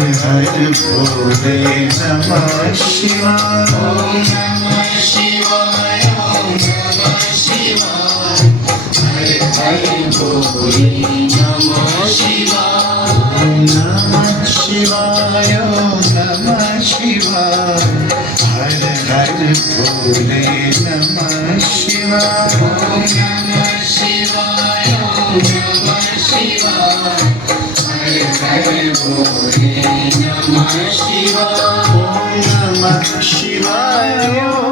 हर भोले नमः शिवाय। ओम नमः शिवाय, ओम नमः शिवाय, हर हर भोले नमः शिवाय। ओम नमः शिवाय, ओम नमः शिवाय, हर हर भोले नमः शिवाय। ओम नमः शिवाय, ओम नमः शिवाय, हर हर भोले नमः शिवाय। ओम नमः शिवाय।